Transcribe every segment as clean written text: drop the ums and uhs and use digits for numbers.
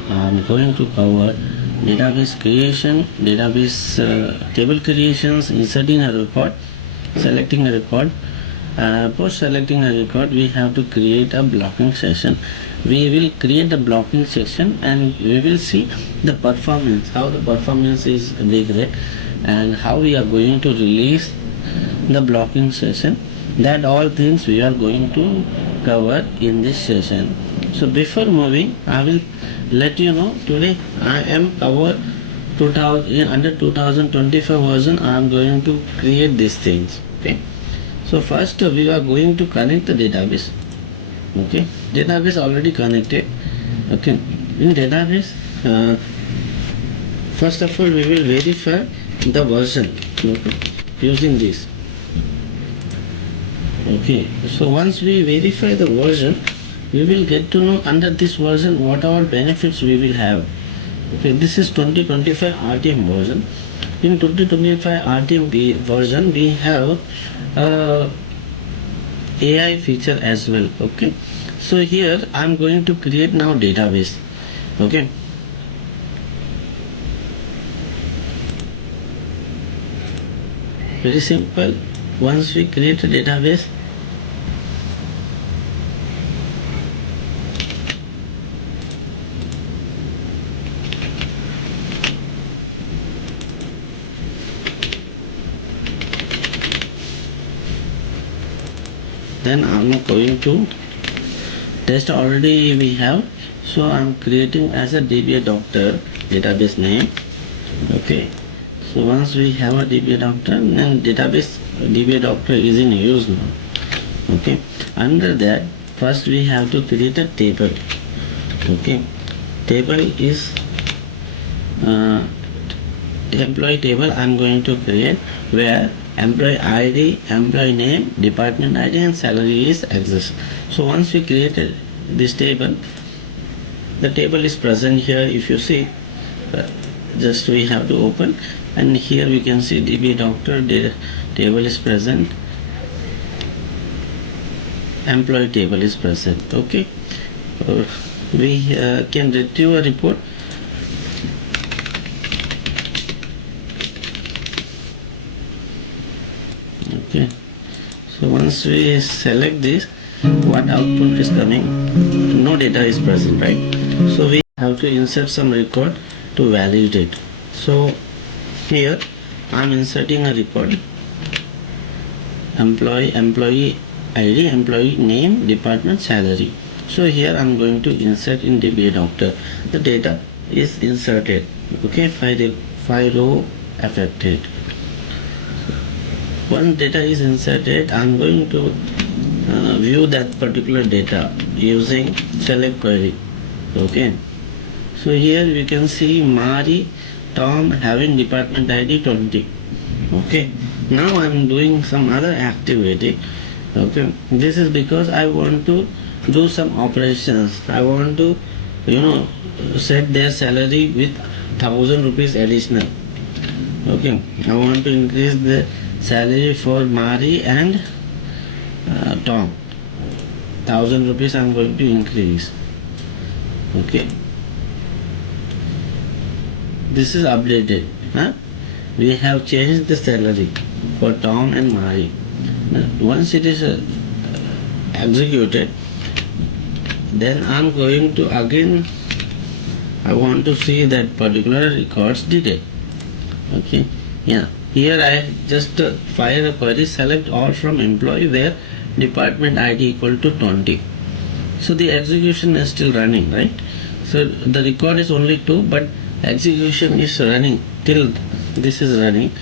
session I am going to cover database creation, database table creations, inserting a record, selecting a record. Post selecting a record, we have to create a blocking session. We will create a blocking session and we will see the performance, how the performance is degraded and how we are going to release the blocking session. That all things we are going to cover in this session. So before moving, I will let you know today I am cover 2000 under 2025 version. I am going to create these things. Okay. So first we are going to connect the database. Okay, database already connected. Okay, in database, first of all we will verify the version. Okay, using this. Okay, so once we verify the version, we will get to know under this version what our benefits we will have. Okay, this is 2025 RTM version. In 2025 RTM version, we have AI feature as well. Okay, so here I am going to create now database. Okay, very simple. Once we create a database, then I'm going to test. Already we have, so I'm creating as a DBA Doctor database name. Okay, so once we have a DBA Doctor, then database DBA Doctor is in use now. Okay, under that first we have to create a table. Okay, table is employee table I'm going to create, where employee ID, employee name, department ID and salary is exists. So once we created this table, the table is present here. If you see, just we have to open, and here we can see DBA Doctor table is present, employee table is present. Okay, we can retrieve a report. Okay, so once we select this, what output is coming? No data is present, right? So we have to insert some record to validate. So here I am inserting a record, employee ID, employee name, department, salary. So here I am going to insert in DBA Doctor. The data is inserted. Okay, 5 row affected. Once data is inserted, I am going to view that particular data using select query. Okay, so here we can see Mari, Tom having department ID 20. Okay, now I am doing some other activity. Okay, this is because I want to do some operations. I want to set their salary with 1000 rupees additional. Okay, I want to increase the salary for Mari and Tom. 1000 rupees I am going to increase. Okay, this is updated. We have changed the salary for Tom and Mari. Once it is executed, then I am going to again, I want to see that particular records detail. Okay, yeah, here I just fire a query, select all from employee where department ID equal to 20. So the execution is still running, right? So the record is only 2, but execution is running till this is running.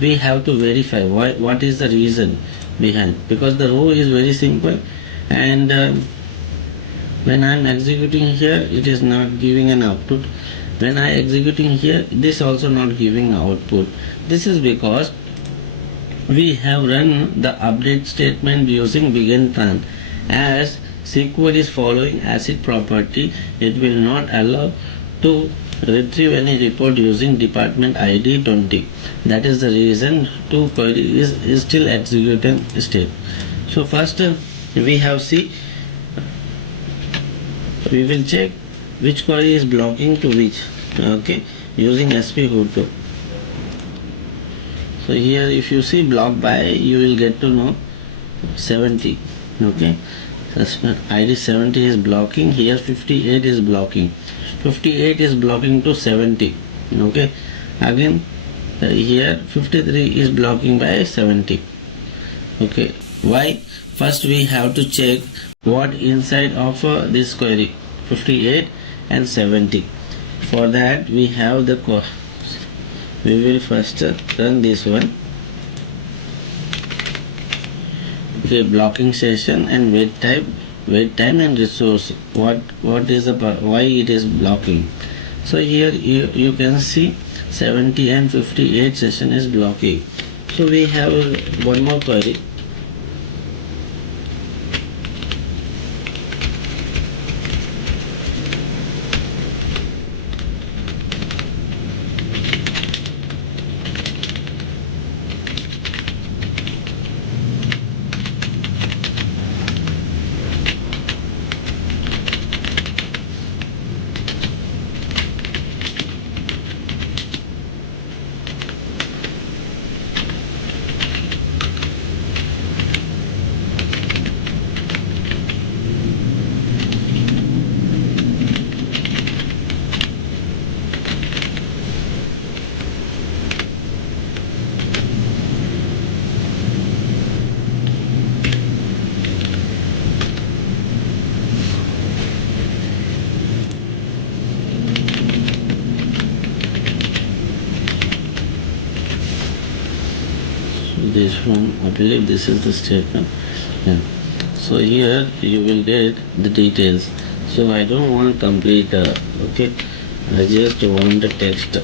We have to verify what is the reason behind, because the row is very simple, and when I am executing here, it is not giving an output. When I executing here, this also not giving output. This is because we have run the update statement using begin plan. As SQL is following ACID property, it will not allow to retrieve any report using department ID 20. That is the reason to query is still executing state. So first we have see, we will check which query is blocking to which, okay, using SP-Huto. So here if you see block by, you will get to know 70, okay. ID 70 is blocking, here 58 is blocking. 58 is blocking to 70, okay. Again here 53 is blocking by 70, okay. Why? First we have to check what inside of this query, 58 and 70. For that we have the we will first run this one, okay. Blocking session and wait time and resource, what is the why it is blocking. So here you can see 70 and 58 session is blocking. So we have one more query. This one, I believe this is the statement. Yeah. So here you will get the details. So I don't want complete, okay. I just want the text.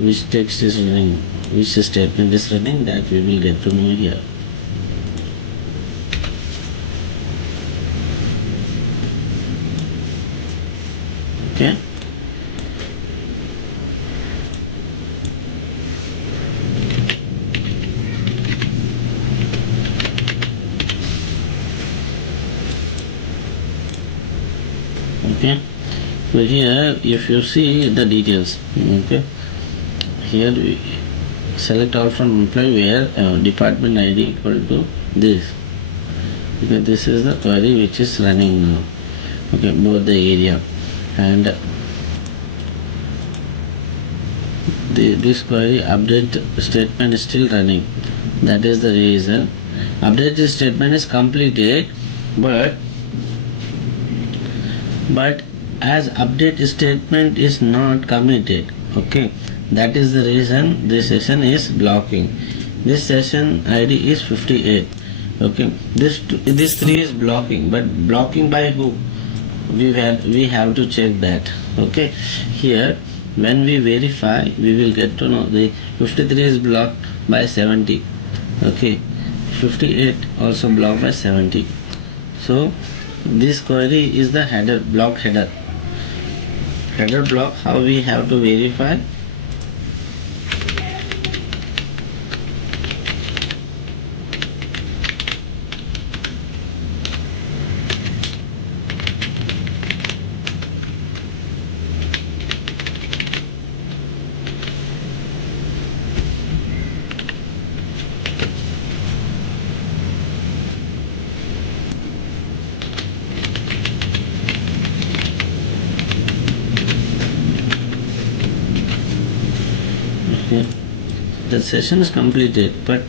Which text is running, which statement is running, that we will get to know here. Okay. Okay, so here if you see the details, okay, here we select all from employee where department ID equal to this, because this is the query which is running now, okay, both the area and this query update statement is still running. That is the reason update statement is completed, but as update statement is not committed, okay. That is the reason this session is blocking. This session ID is 58, okay. This 3 is blocking, but blocking by who? We have to check that, okay. Here when we verify, we will get to know the 53 is blocked by 70, okay. 58 also blocked by 70. So this query is the header block. Header block, how we have to verify? Okay. The session is completed, but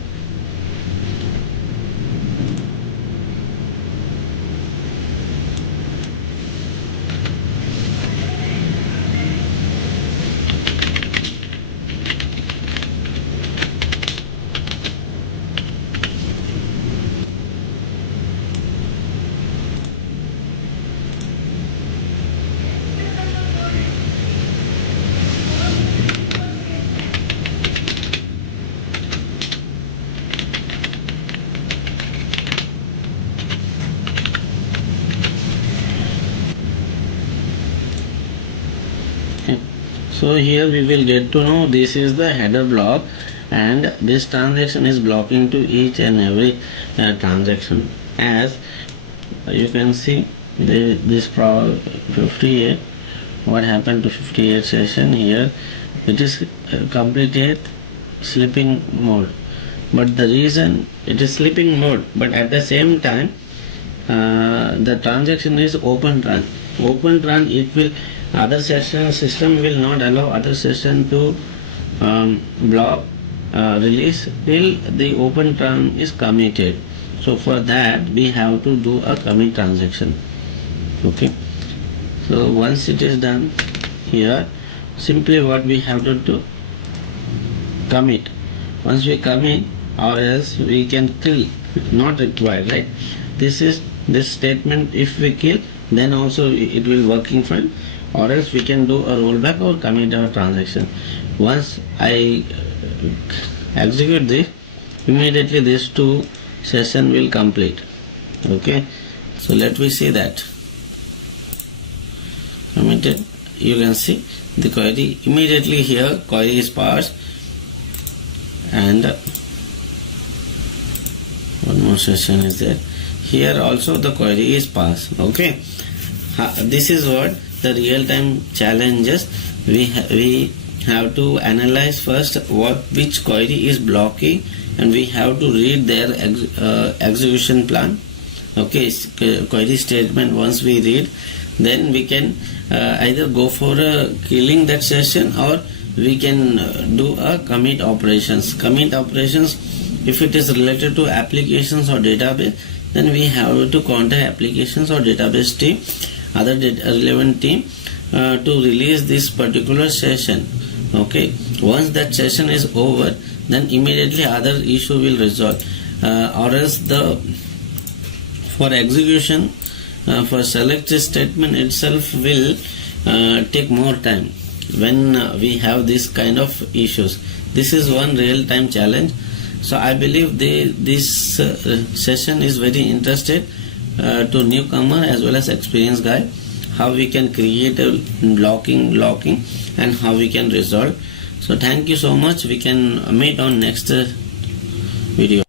so here we will get to know this is the header block, and this transaction is blocking to each and every transaction. As you can see, this 58, what happened to 58 session here, it is completed sleeping mode, but the reason it is sleeping mode, but at the same time the transaction is open run. It will other session system will not allow other session to block release till the open run is committed. So for that we have to do a commit transaction. Okay, so once it is done here, simply what we have to do, commit. Once we commit, or else we can kill, not required, right? This statement, if we kill, then also it will working fine, or else we can do a rollback or commit our transaction. Once I execute this, immediately these two session will complete. Okay, so let me see that. Committed, you can see the query immediately here, query is parsed, and one more session is there. Here also the query is passed. Okay, this is what the real-time challenges. We have to analyze first which query is blocking, and we have to read their execution plan. Okay, query statement. Once we read, then we can either go for killing that session, or we can do a commit operations. Commit operations, if it is related to applications or database, then we have to contact applications or database team, other relevant team, to release this particular session. Okay, once that session is over, then immediately other issue will resolve, or else for execution, for select statement itself will take more time when we have this kind of issues. This is one real-time challenge. So I believe this session is very interested to newcomer as well as experienced guy, how we can create a blocking and how we can resolve. So thank you so much. We can meet on next video.